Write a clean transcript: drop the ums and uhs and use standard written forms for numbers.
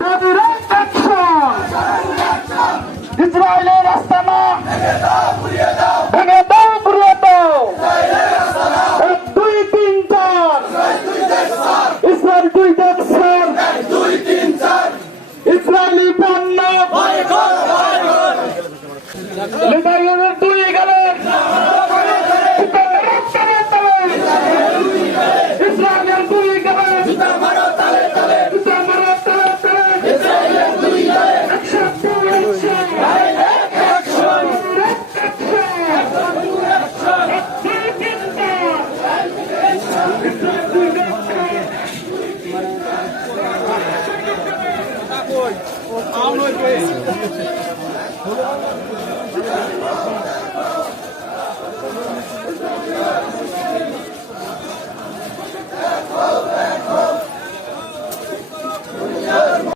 Direct action! ইসরায়েলের আস্তানা ভেঙে দাও, ঘুরিয়ে দাও। 1, 2, 3, 4 ইসরায়েল 2 দেশ স্যার। ইসরায়েলি পণ্য লিবারেলের 2 গেলেন। ইসরায়েলের 2 গেলেন।